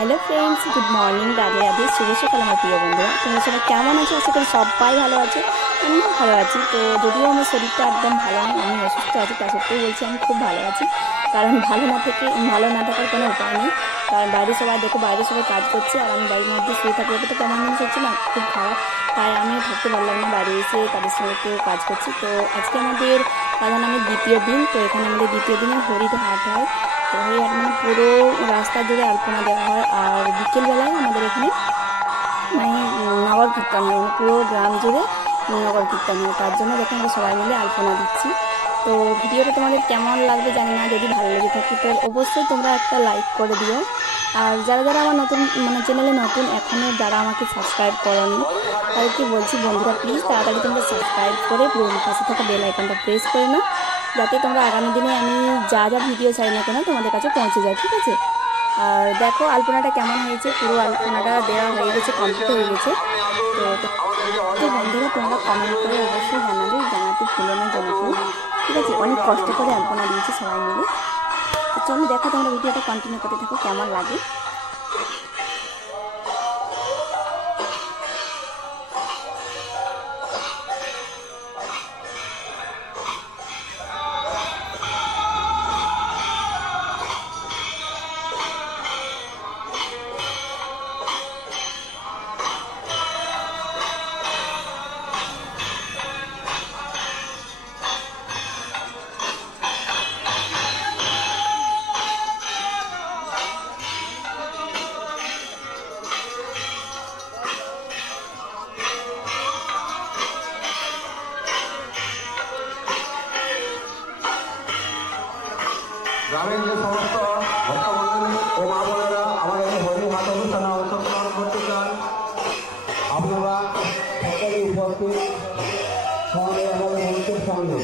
hello friends good morning Radhe Radhe शुभ सकाल আমার প্রিয় বন্ধুরা তোমরা সবাই কেমন আছো আশা করি সবাই ভালো আছো আমিও ভালো আছি তো যদিও আমার শরীরটা একদম ভালো নয় আমি অসুস্থ আছি তা সত্ত্বেও বলছি আমি খুব ভালো আছি কারণ ভালো না থাকার কোনো উপায় নেই কারণ বাইরে সবাই দেখো বাইরে সবাই কাজ করছে আর আমি বাড়ির মধ্যে শুয়ে থাকলে তো কেমন জিনিস হচ্ছে না খুব খারাপ তাই আমিও থাকতে পারলাম না বাইরে এসে তাদের সঙ্গে কাজ করছি তো আজকে আমাদের রাধা নামের দ্বিতীয় দিন তো এখানে আমাদের দ্বিতীয় দিনে হরিতে হাট হয় তো হরিহাট মানে পুরো রাস্তা জুড়ে আলপনা দেওয়া হয় আর বিকেলবেলায় আমাদের এখানে মানে নগর কীর্তন হয় মানে পুরো গ্রাম জুড়ে নগর কীর্তন হয় তার জন্য দেখো আমরা সবাই মিলে আলপনা দিচ্ছি তো ভিডিওটা তোমাদের কেমন লাগবে জানি না যদি ভালো লেগে থাকে তো অবশ্যই তোমরা একটা লাইক করে দিও আর যারা যারা আমার নতুন মানে চ্যানেলে নতুন এখনও যারা আমাকে সাবস্ক্রাইব করোনি তাদেরকে বলছি বন্ধুরা প্লিজ তাড়াতাড়ি তোমরা সাবস্ক্রাইব করে পাশে থাকা বেল আইকনটা প্রেস করে নাও যাতে তোমরা আগামী দিনে আমি যা যা ভিডিও চাই না কেন তোমাদের কাছে পৌঁছে যায় ঠিক আছে আর দেখো আলপনাটা কেমন হয়েছে পুরো আলপনাটা দেওয়া হয়ে গেছে কমপ্লিট হয়ে গেছে তো বন্ধুরা তোমরা কমেন্ট করে অবশ্যই জানাতে ভুলো না যেন ঠিক আছে অনেক কষ্ট করে আলপনা দিয়েছি সবাই মিলে তো চলো দেখো তোমরা ভিডিওটা কন্টিনিউ করতে থাকো কেমন লাগে গ্রামের যে সমস্ত ভক্তমণ্ডলী ও মা বোনেরা আমাদের হরিহাট অনুষ্ঠানে অংশগ্রহণ করতে চান আপনারা সকলে উপস্থিত সঙ্গে আমাদের মঞ্চের সামনে